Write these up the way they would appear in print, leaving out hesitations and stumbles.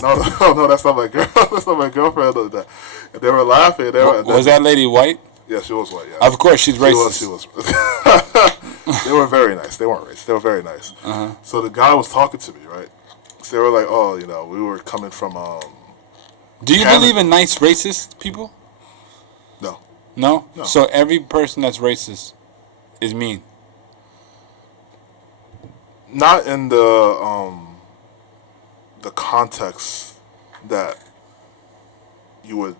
no, that's not my girl. That's not my girlfriend. They were laughing. Was that lady white? Yeah, she was white. Yeah. Of course, she's racist. She was. They were very nice. They weren't racist. They were very nice. So the guy was talking to me, right? So they were like, "Oh, we were coming from." Do you Canada. believe in nice racist people? No. No. No. So every person that's racist is mean. Not in the context that you would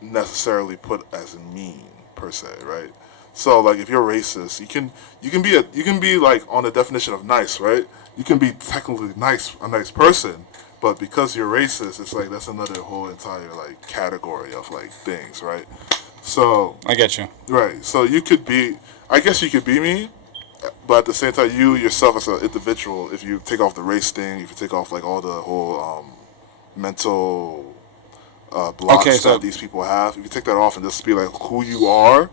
necessarily put as mean per se, right? So like if you're racist, you can be like on the definition of nice, right? You can be technically a nice person, but because you're racist, it's like that's another whole entire like category of like things, right? So I get you. Right. So I guess you could be mean, but at the same time, you yourself as an individual, if you take off the race thing, if you take off like all the whole mental blocks that these people have, if you take that off and just be like who you are,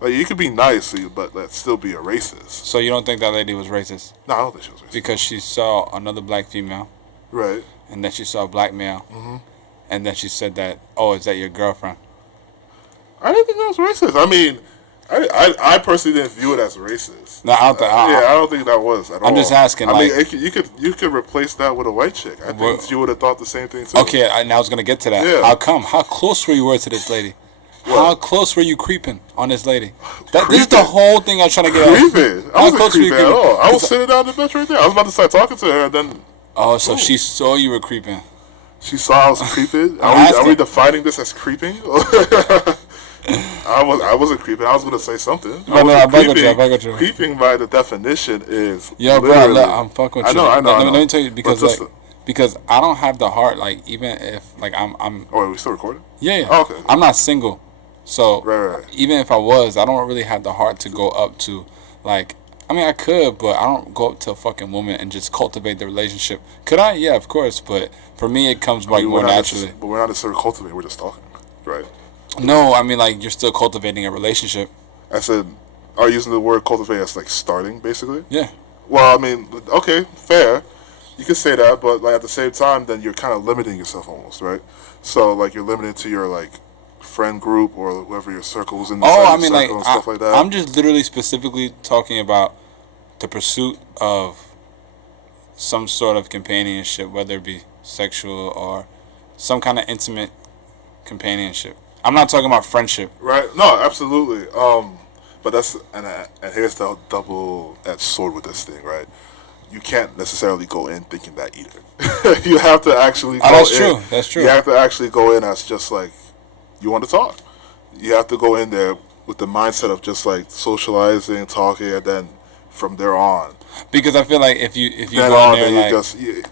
like you could be nice, but still be a racist. So you don't think that lady was racist? No, I don't think she was racist. Because she saw another black female. Right. And then she saw a black male. Mm-hmm. And then she said that, oh, is that your girlfriend? I didn't think that was racist. I mean, I personally didn't view it as racist. No, I don't think that was at all. I'm just asking. I mean, you could replace that with a white chick. I think you would have thought the same thing too. Okay, I was gonna get to that. Yeah. How come? How close were you to this lady? What? How close were you creeping on this lady? This is the whole thing I was trying to get creeping. I wasn't creeping at all. I was sitting down on the bench right there. I was about to start talking to her, and then. Oh, so she saw you were creeping. She saw I was creeping. Are we defining this as creeping? I wasn't creeping. I was gonna say something. I got you. Creeping by the definition is. Yo, bro, look, I'm fucking with you. I know. Let me tell you because I don't have the heart. Like even if like I'm. Oh, are we still recording? Yeah. Oh, okay. I'm not single, so right. Even if I was, I don't really have the heart to go up to like. I mean, I could, but I don't go up to a fucking woman and just cultivate the relationship. Could I? Yeah, of course. But for me, it comes like more naturally. But we're not necessarily cultivating. We're just talking, right? No, I mean like you're still cultivating a relationship. I said, are you using the word cultivate as like starting, basically? Yeah. Well, I mean, okay, fair. You could say that, but like at the same time, then you're kind of limiting yourself almost, right? So like you're limited to your like friend group or whoever your circle is in. I mean, like and stuff like that. I'm just literally specifically talking about the pursuit of some sort of companionship, whether it be sexual or some kind of intimate companionship. I'm not talking about friendship. Right? No, absolutely. But that's and here's the double-edged sword with this thing, right? You can't necessarily go in thinking that either. You have to actually go in. That's true. You have to actually go in as just like you want to talk. You have to go in there with the mindset of just like socializing, talking, and then from there on. Because I feel like if you then go on, in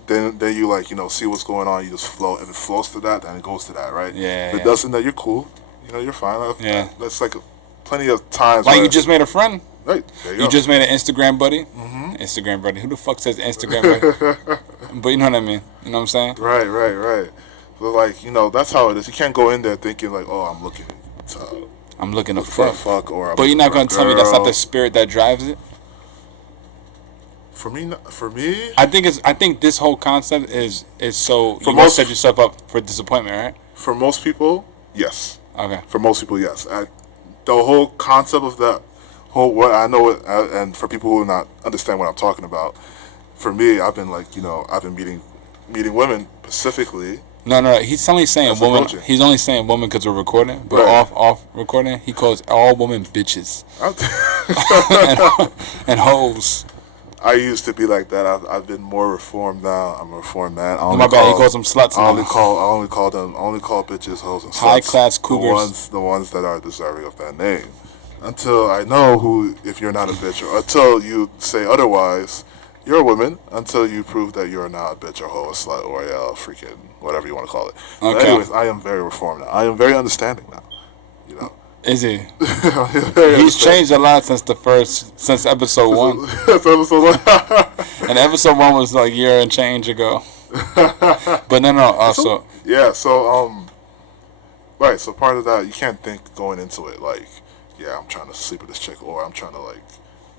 there then you like see what's going on. You just flow. If it flows to that, then it goes to that, right? Yeah. If it doesn't, then you're cool. You're fine. Yeah. That's like plenty of times. Like you just made a friend. Right. There you go. Just made an Instagram buddy. Mm-hmm. Instagram buddy. Who the fuck says Instagram buddy? But you know what I mean. You know what I'm saying? Right. But like that's how it is. You can't go in there thinking like, oh, I'm looking to fuck or. But you're not gonna tell me that's not the spirit that drives it. For me, I think this whole concept is so you won't set yourself up for disappointment, right? For most people, yes. Okay. For most people, yes. The whole concept of that whole what I know, and for people who not understand what I'm talking about, for me, I've been like I've been meeting women specifically. No. He's only saying woman. He's only saying woman because we're recording. But off recording, he calls all women bitches and hoes. I used to be like that. I've been more reformed now. I'm a reformed man. My bad. He calls them sluts. I only call bitches hoes and sluts. High class cougars. The ones that are deserving of that name. Until I know who, if you're not a bitch, or until you say otherwise, you're a woman. Until you prove that you're not a bitch or hoe, a slut, or a freaking whatever you want to call it. Okay. But anyways, I am very reformed now. I am very understanding now. Is he? He's changed a lot since episode 1. Since episode 1. And episode 1 was like a year and change ago. But no. Right. So part of that, you can't think going into it like, yeah, I'm trying to sleep with this chick, or I'm trying to like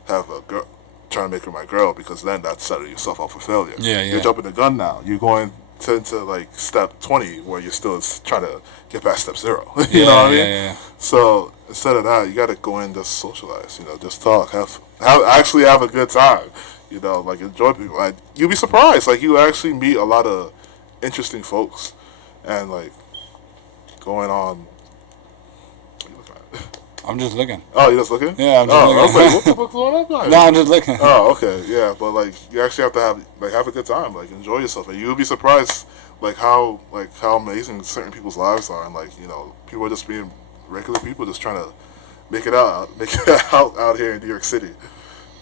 have a girl, trying to make her my girl, because then that's setting yourself up for failure. Yeah. You're jumping the gun now. You're going to like step 20 where you're still trying to get past step 0. You Yeah, know what I mean? yeah. So instead of that, you got to go in just socialize. Just talk, actually have a good time. Like enjoy people. Like you'll be surprised. Like you actually meet a lot of interesting folks, and like going on. What are you looking at? I'm just looking. Oh, you just looking? Yeah, I'm just I was like, looking. what the fuck's going on? Guys? No, I'm just looking. Oh, okay, yeah, but like you actually have to have a good time, like enjoy yourself, and you'll be surprised how amazing certain people's lives are, and like people are just being regular people, just trying to make it out here in New York City.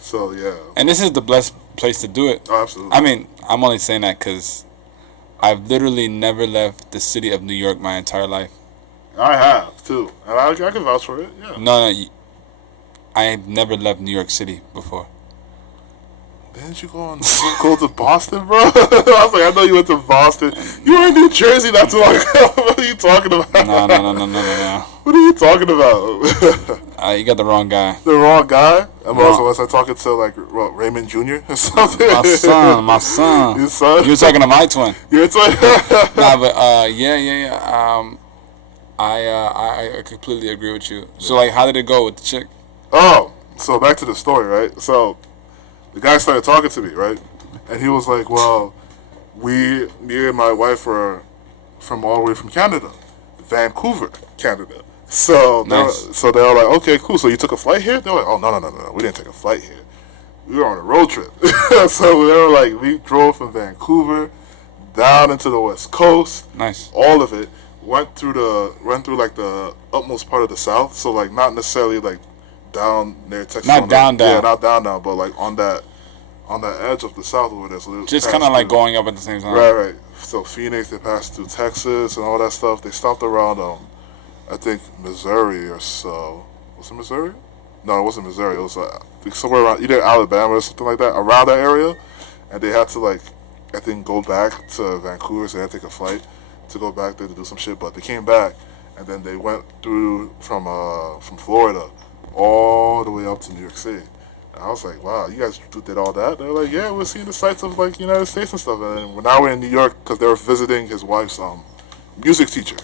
So yeah. And this is the best place to do it. Oh, absolutely. I mean, I'm only saying that because I've literally never left the city of New York my entire life. I have too, and I can vouch for it. Yeah. No, I've never left New York City before. Didn't you go to Boston, bro? I was like, I know you went to Boston. You were in New Jersey not too long ago. What are you talking about? No. What are you talking about? You got the wrong guy. The wrong guy? Was I talking to like Raymond Jr. or something? My son. Your son? You were talking to my twin. Your twin? Nah, but yeah. I completely agree with you. So like, how did it go with the chick? Oh, so back to the story, right? So the guy started talking to me, right? And he was like, well, me and my wife are from all the way from Canada, Vancouver, Canada. So Nice. they were like, okay, cool. So you took a flight here? They were like, oh, no. We didn't take a flight here. We were on a road trip. So they were like, we drove from Vancouver down into the West Coast. Nice. All of it. Went through like the utmost part of the South. So like not necessarily like down near Texas. Not down. Yeah, not down, but like on that edge of the South over there. So Just kind of like going up at the same time. Right. So Phoenix, they passed through Texas and all that stuff. They stopped around, I think Missouri or so. Was it Missouri? No, it wasn't Missouri. It was somewhere around either Alabama or something like that, around that area. And they had to like, I think, go back to Vancouver. So they had to take a flight to go back there to do some shit. But they came back, and then they went through from Florida all the way up to New York City. And I was like, wow, you guys did all that? They're like, yeah, we're seeing the sights of like United States and stuff. And now we're in New York because they were visiting his wife's music teacher.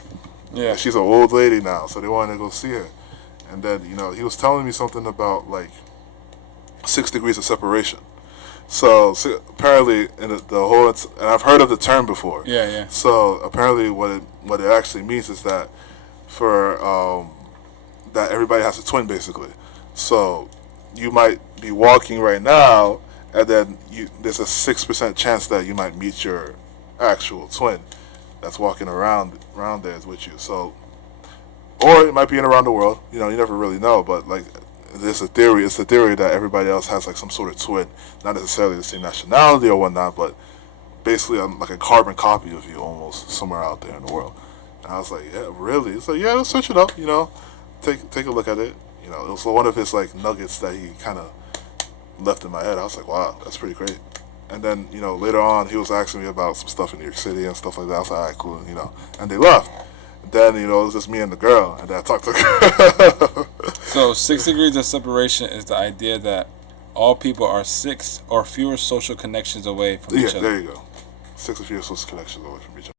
Yeah. And she's an old lady now, so they wanted to go see her. And then he was telling me something about like 6 degrees of separation. So apparently, in the whole, and I've heard of the term before. Yeah. So apparently, what it actually means is that for that everybody has a twin basically. So you might be walking right now, and then there's a 6% chance that you might meet your actual twin that's walking around there with you. So, or it might be in around the world. You never really know. But like, there's a theory. It's the theory that everybody else has like some sort of twin, not necessarily the same nationality or whatnot, but basically like a carbon copy of you almost somewhere out there in the world. And I was like, yeah, really? It's like, yeah, let's search it up. Take a look at it. It was one of his like nuggets that he kind of left in my head. I was like, wow, that's pretty great. And then later on he was asking me about some stuff in New York City and stuff like that. I was like, all right, cool. And they left. Then it was just me and the girl, and then I talked to her. So 6 degrees of separation is the idea that all people are 6 or fewer social connections away from each other. Yeah, there you go. 6 or fewer social connections away from each other.